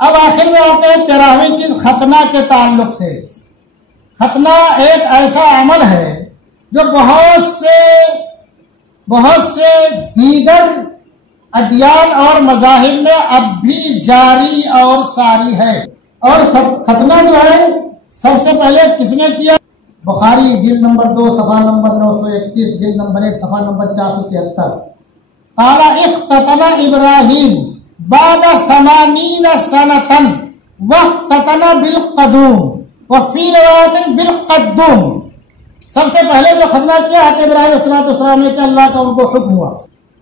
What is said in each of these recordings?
اب آخر میں آتے ہیں 13ویں چیز ختنہ کے تعلق سے۔ ختنہ ایک ایسا عمل ہے جو بہت سے دیگر ادیان اور مذاہب میں اب بھی جاری اور ساری ہے۔ اور ختنہ جو ہے سب سے پہلے کس نے کیا؟ بخاری جلد نمبر 2 صفحہ نمبر 931، جلد نمبر 1 صفحہ نمبر 473۔ قال اختتن ابراہیم بعد 80 سنة واختتن بالقدوم وفی روایت بالقدوم۔ سب سے پہلے جو ختنہ کیا حضرت ابراہیم علیہ السلام نے کہ اللہ کا ان کو حکم ہوا،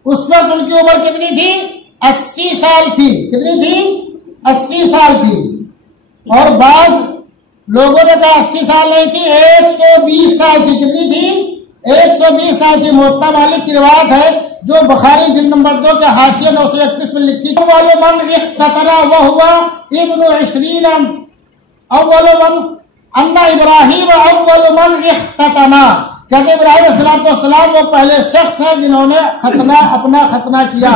اس وقت ان کی عمر کتنی تھی؟ 80 سال تھی۔ کتنی تھی؟ 80 سال تھی۔ اور بعض لوگوں نے کہا 80 سال نہیں تھی، 120 سال تھی۔ کتنی تھی؟ 120 سال تھی۔ موطا مالک کی روایت ہے جو بخاری جلد نمبر 2 کے حاشیہ 931 میں لکھی، اول من اختتن وهو ابن 20 اول من ان ابراہیم اول من اختتن، کہتے ابراہیم علیہ السلام وہ پہلے شخص ہیں جنہوں نے اپنا ختنہ کیا۔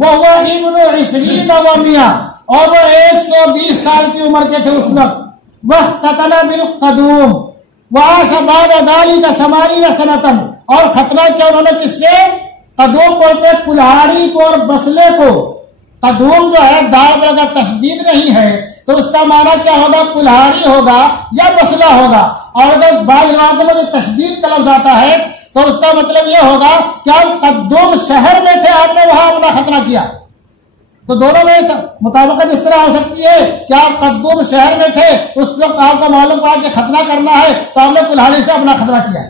وہ ابن 20 و100، اور وہ 120 سال کی عمر کے تھے اس وقت۔ واختتن بالقدوم وعاش بعد ذلك 80 سنة، اور ختنہ کیا انہوں نے کس سے؟ قدوم بولتے کلہاڑی کو اور بسلے کو۔ قدوم جو ہے دال پر اگر تشدید نہیں ہے تو اس کا معنی کیا ہوگا؟ کلہاڑی ہوگا یا بسلا ہوگا۔ اور اگر بعض روایتوں میں جو تشدید کا لفظ آتا ہے تو اس کا مطلب یہ ہوگا کہ آپ قدوم شہر میں تھے، آپ نے وہاں اپنا ختنہ کیا۔ تو دونوں میں مطابقت اس طرح ہو سکتی ہے کہ آپ قدوم شہر میں تھے، اس وقت آپ کو معلوم پڑا کہ ختنہ کرنا ہے تو آپ نے کلہاڑی سے اپنا ختنہ کیا ہے۔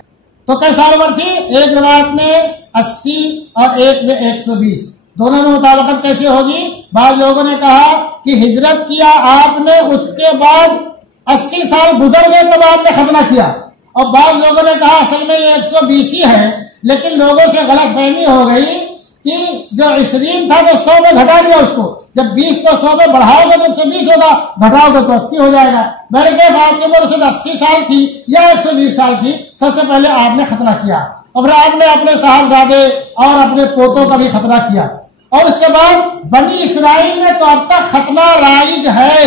تو کئی سال عمر تھی؟ ایک روایت میں 80 اور ایک میں 120۔ دونوں میں مطابقت کیسے ہوگی؟ بعض لوگوں نے کہا کہ ہجرت کیا آپ نے، اس کے بعد 80 سال گزر گئے تب آپ نے ختنہ کیا، اور بعض لوگوں نے کہا اصل میں یہ 120 ہی ہے، لیکن لوگوں سے غلط فہمی ہو گئی کہ جو 20 تھا تو 100 میں گھٹا دیا اس کو، جب 20 کو 100 میں بڑھاؤ گے تو 120 ہوگا، گھٹاؤ گے تو 80 ہو جائے گا۔ میرے کہا آپ کی عمر 80 سال تھی یا 120 سال تھی، سب سے پہلے آپ نے ختنہ کیا، اور آپ نے اپنے صاحبزادے اور اپنے پوتوں کا بھی ختنہ کیا۔ اور اس کے بعد بنی اسرائیل میں تو اب تک ختنہ رائج ہے،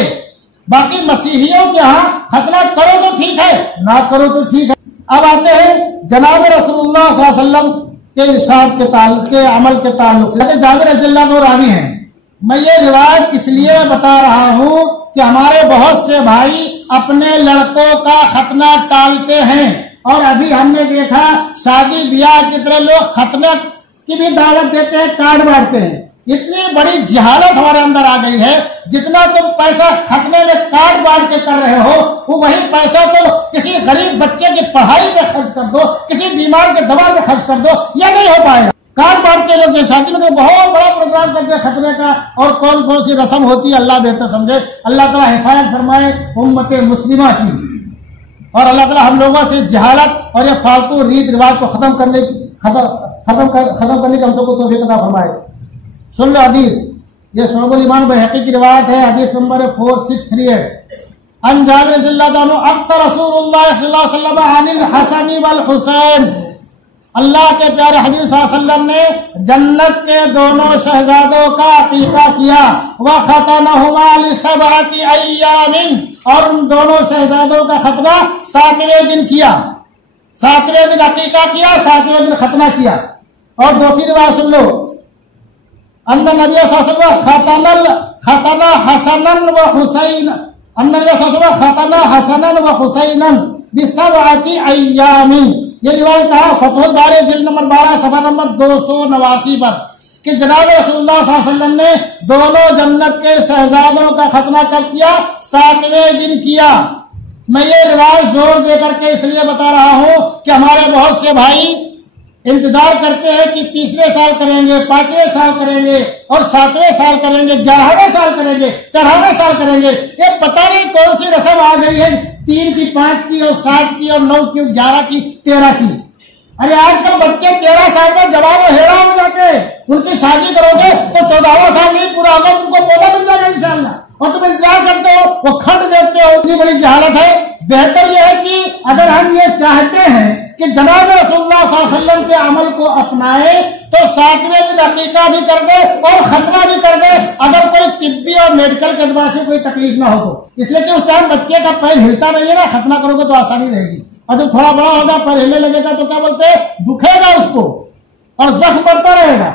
باقی مسیحیوں کے ہاں ختنہ کرو تو ٹھیک ہے، نہ کرو تو ٹھیک ہے۔ اب آتے ہیں جناب رسول اللہ صلی اللہ علیہ وسلم کے ارشاد کے تعلق کے عمل کے تعلق سے۔ جابر رضی اللہ عنہ راوی ہیں۔ میں یہ روایت اس لیے بتا رہا ہوں کہ ہمارے بہت سے بھائی اپنے لڑکوں کا ختنہ ٹالتے ہیں، اور ابھی ہم نے دیکھا شادی بیاہ کی طرح لوگ ختنہ کی بھی دعوت دیتے ہیں، کارڈ بانٹتے ہیں۔ اتنی بڑی جہالت ہمارے اندر آ گئی ہے، جتنا تم پیسہ ختنے میں کارڈ بانٹ کے کر رہے ہو، وہ وہی پیسہ تو کسی غریب بچے کی پڑھائی پہ خرچ کر دو، کسی بیمار کے دوا پہ خرچ کر دو، یہ نہیں ہو پائے گا۔ کارڈ بانٹتے لوگ شادی میں تو بہت بڑا پروگرام کرتے ہیں ختنے کا، اور کون کون سی رسم ہوتی ہے اللہ بہتر سمجھے۔ اللہ تعالیٰ حفاظت فرمائے امت مسلمہ کی، اور اللہ تعالیٰ ہم لوگوں سے جہالت اور یہ فالتو ریت رواج کو ختم کرنے کی ہم لوگوں کو توفیق عطا فرمائے۔ سن لو حدیث، یہ شعب الایمان بحقی کی روایت ہے، حدیث نمبر 4638۔ ان جابر رضی اللہ عنہ افطر رسول اللہ صلی اللہ علیہ وسلم عن الحسن والحسین، اللہ کے پیارے حبیب صلی اللہ علیہ وسلم نے جنت کے دونوں شہزادوں کا عقیقہ کیا، وختنہما ل7 ایام، اور ان دونوں شہزادوں کا ختنہ 7ویں دن کیا، 7ویں دن عقیقہ کیا، 7ویں دن ختنہ کیا۔ اور دوسری روایت سن لو، ان نبی صلی اللہ علیہ وسلم ختن حسنا وحسینا، ان نبی صلی اللہ علیہ وسلم ختن حسنا وحسینا ب7 ایام۔ یہ روایت کہا فتح الباری جلد نمبر 12 صفحہ نمبر 289 پر کہ جناب رسول اللہ صلی اللہ علیہ وسلم نے دونوں جنت کے شہزادوں کا ختنہ کب کیا؟ 7ویں دن کیا۔ میں یہ روایت زور دے کر کے اس لیے بتا رہا ہوں کہ ہمارے بہت سے بھائی انتظار کرتے ہیں کہ 30ویں سال کریں گے، 5ویں سال کریں گے، اور 7ویں سال کریں گے، 11ویں سال کریں گے، 13ویں سال کریں گے۔ یہ پتہ نہیں کون سی رسم آ گئی ہے، 3 کی، 5 کی، اور 7 کی، اور 9 کی، 11 کی، 13 کی۔ ارے آج کل بچے 13 سال میں جوان و حیران ہو جاتے ہیں، ان کی شادی کرو گے تو 14واں سال نہیں پورا ہوگا، تم کو پودا مل جائے گا انشاءاللہ، اور تم انتظار کرتے ہو، وہ کھنڈ دیتے ہو۔ اتنی بڑی جہالت ہے۔ بہتر یہ ہے کہ اگر ہم یہ چاہتے ہیں کہ کہ جناب رسول اللہ صلی اللہ علیہ وسلم کے عمل کو اپنائے تو 7ویں دن عقیقہ بھی کر دے اور ختنہ بھی کر دے، اگر کوئی طبی اور میڈیکل کے اعتبار سے کوئی تکلیف نہ ہو تو، اس لیے کہ اس ٹائم بچے کا پیر ہلتا نہیں ہے نا، ختنہ کرو گے تو آسانی رہے گی، اور جب تھوڑا بڑا ہوگا پیر ہلنے لگے گا تو کیا بولتے ہیں، دکھے گا اس کو اور زخم بڑھتا رہے گا۔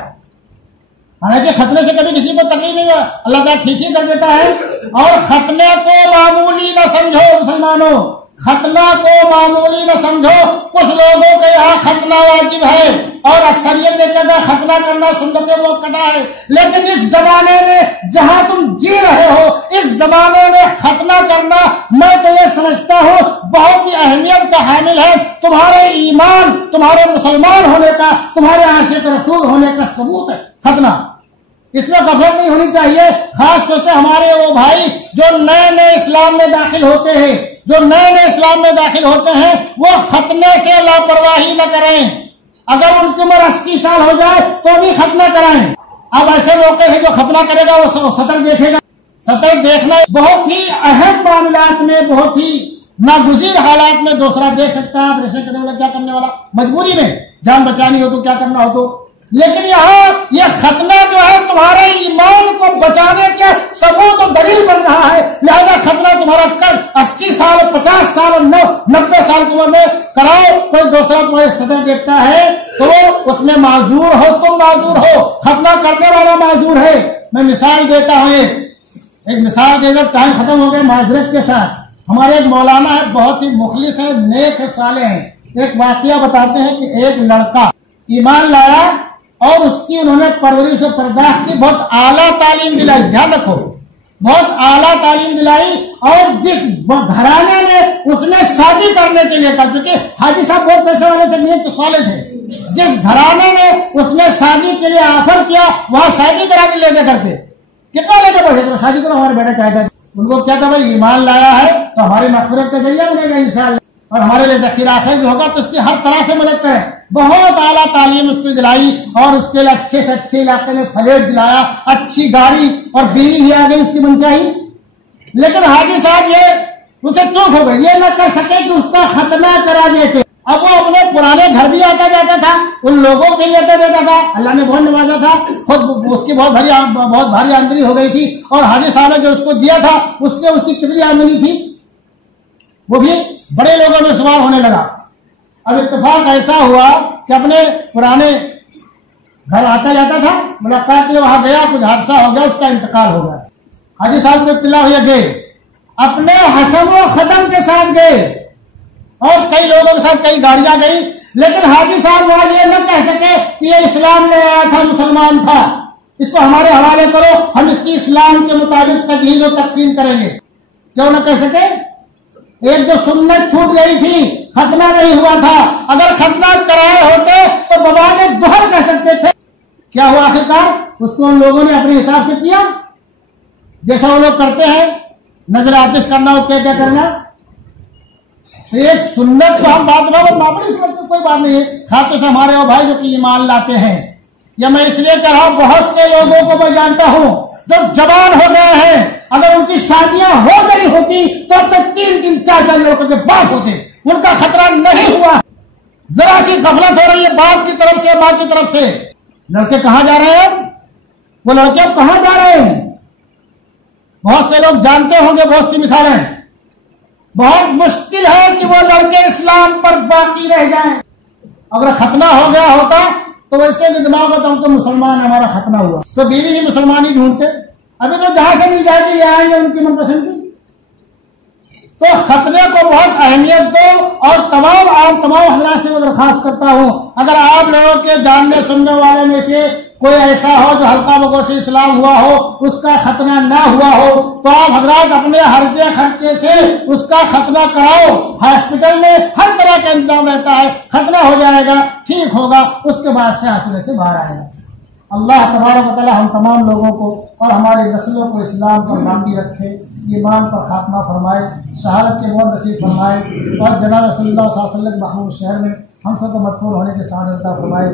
حالانکہ ختنے سے کبھی کسی کو تکلیف نہیں ہوا، اللہ تعالیٰ ٹھیک ہی کر دیتا ہے۔ اور ختنے کو معمولی نہ سمجھو مسلمانوں، ختنہ کو معمولی نہ سمجھو۔ کچھ لوگوں کے یہاں ختنہ واجب ہے اور اکثریت نے کہا ختنہ کرنا سنت موقتہ ہے، لیکن اس زمانے میں جہاں تم جی رہے ہو اس زمانے میں ختنہ کرنا میں تو یہ سمجھتا ہوں بہت ہی اہمیت کا حامل ہے، تمہارے ایمان، تمہارے مسلمان ہونے کا، تمہارے عاشق رسول ہونے کا ثبوت ہے ختنہ۔ اس میں غفلت نہیں ہونی چاہیے، خاص طور سے ہمارے وہ بھائی جو نئے نئے اسلام میں داخل ہوتے ہیں، جو نئے نئے اسلام میں داخل ہوتے ہیں وہ ختنے سے لاپرواہی نہ کریں۔ اگر ان کی عمر 80 سال ہو جائے تو بھی ختنہ کرائیں۔ اب ایسے موقع ہے جو ختنہ کرے گا وہ سطر دیکھے گا، سطر دیکھنا بہت ہی اہم معاملات میں، بہت ہی ناگزیر حالات میں دوسرا دیکھ سکتا ہے، آپریشن کرنے والا کیا کرنے والا، مجبوری میں جان بچانی ہو تو کیا کرنا ہو تو، لیکن یہاں یہ ختنہ جو ہے تمہارے ایمان کو بچانے کے ثبوت اور دلیل بن رہا ہے، لہذا ختنہ تمہارا کل 80 سال 50 سال اور 90 سال کی عمر میں کراؤ۔ کوئی دوسرا تمہارے صدر دیکھتا ہے تو اس میں معذور ہو، تم معذور ہو، ختنہ کرنے والا معذور ہے۔ میں مثال دیتا ہوں، ایک مثال دے کر ٹائم ختم ہو گئے معذرت کے ساتھ۔ ہمارے ایک مولانا ہے، بہت ہی مخلص ہے، نیک ہے، صالح ہیں۔ ایک واقعہ بتاتے ہیں کہ ایک لڑکا ایمان لایا اور اس کی انہوں نے پرورش و پرداخت کی، بہت اعلیٰ تعلیم دلائی، دھیان رکھو، بہت اعلیٰ تعلیم دلائی، اور جس گھرانے نے اس نے شادی کرنے کے لیے کہا، چونکہ حاجی صاحب بہت پیسے والے تھے، نیک کالج ہے، جس گھرانے نے اس نے شادی کے لیے آفر کیا وہاں شادی کرا کے لے دے کر کے کتنا لے کے بیٹھے، شادی کرو ہمارے بیٹا چاہتا ہے، ان کو کیا تھا بھائی ایمان لایا ہے تو ہماری مغفرت کا ذریعہ بنے گا انشاءاللہ، اور ہمارے لیے ذخیرہ آخر بھی ہوگا، تو اس کی ہر طرح سے مدد کریں۔ بہت اعلیٰ تعلیم اس کو دلائی اور اس کے لیے اچھے سے اچھے علاقے میں فلیٹ دلایا، اچھی گاڑی اور بیوی بھی آ گئی اس کی من چاہی، لیکن حاجی صاحب یہ ان سے چوک ہو گئی، یہ نہ کر سکے کہ اس کا ختنہ کرا دیتے۔ اب وہ اپنے پرانے گھر بھی آتا جاتا تھا، ان لوگوں کے لیے دیتا تھا، اللہ نے بہت نوازا تھا، خود اس کی بہت بھاری آمدنی ہو گئی تھی، اور حاجی صاحب نے جو اس کو دیا تھا اس سے اس کی کتنی آمدنی تھی وہ بھی بڑے لوگوں میں شمار ہونے لگا۔ اب اتفاق ایسا ہوا کہ اپنے پرانے گھر آتا جاتا تھا، ملاقات میں وہاں گیا، کچھ حادثہ ہو گیا، اس کا انتقال ہو گیا، حاجی صاحب کو اطلاع ہوئی، گئے اپنے حشم و ختم کے ساتھ گئے اور کئی لوگوں کے ساتھ کئی گاڑیاں گئی، لیکن حاجی صاحب وہاں یہ نہ کہہ سکے کہ یہ اسلام میں آیا تھا، مسلمان تھا، اس کو ہمارے حوالے کرو، ہم اس کی اسلام کے مطابق تجہیز و تکفین کریں گے، کیوں نہ کہہ سکے؟ ایک جو سنت چھوٹ گئی تھی، ختنہ نہیں ہوا تھا، اگر ختنہ کرائے ہوتے تو بوال دوہر کہہ سکتے تھے۔ کیا ہوا آخرکار؟ اس کو ان لوگوں نے اپنے حساب سے کیا، جیسا وہ لوگ کرتے ہیں، نظر آتش کرنا ہو کیا کرنا۔ ایک سنت کو ہم بات معمولی سمجھتے، کوئی بات نہیں ہے، خاص طور سے ہمارے وہ بھائی جو کہ ایمان لاتے ہیں، یا میں اس لیے کہہ رہا ہوں بہت سے لوگوں کو میں جانتا ہوں جو جوان ہو گئے ہیں، اگر ان کی شادیاں ہو گئی ہوتی تو اب تک 3 4 لڑکوں کے باپ ہوتے، ان کا خطرہ نہیں ہوا۔ ذرا سی غفلت ہو رہی ہے باپ کی طرف سے، ماں کی طرف سے، لڑکے کہاں جا رہے ہیں؟ وہ لڑکے اب کہاں جا رہے ہیں؟ بہت سے لوگ جانتے ہوں گے، بہت سی مثالیں، بہت مشکل ہے کہ وہ لڑکے اسلام پر باقی رہ جائیں۔ اگر ختنہ ہو گیا ہوتا تو ویسے بھی دماغ ہوتا ہوں تو مسلمان ہمارا ختنہ ہوا، تو بیوی بھی مسلمان ہی ڈھونڈتے، ابھی تو جہاں سے مل جائے گی لے آئیں گے ان کی من پسند کی۔ تو ختنے کو بہت اہمیت دو، اور تمام حضرات سے میں درخواست کرتا ہوں، اگر آپ لوگوں کے جاننے سننے والے میں سے کوئی ایسا ہو جو حلقہ بگوش اسلام ہوا ہو، اس کا ختنہ نہ ہوا ہو، تو آپ حضرات اپنے ہرجے خرچے سے اس کا ختنہ کراؤ، ہاسپٹل میں ہر طرح کا انتظام رہتا ہے، ختنہ ہو جائے گا، ٹھیک ہوگا، اس کے بعد سے ہاسپٹل سے باہر آئے گا۔ اللہ تبارک و تعالی ہم تمام لوگوں کو اور ہماری نسلوں کو اسلام پر باقی رکھے، ایمان پر خاتمہ فرمائے، شہادت کے موت نصیب فرمائے، اور جناب رسول اللہ صلی اللہ علیہ وسلم کے محبوب شہر میں ہم سب کو مدفون ہونے کے سعادت عطا فرمائے۔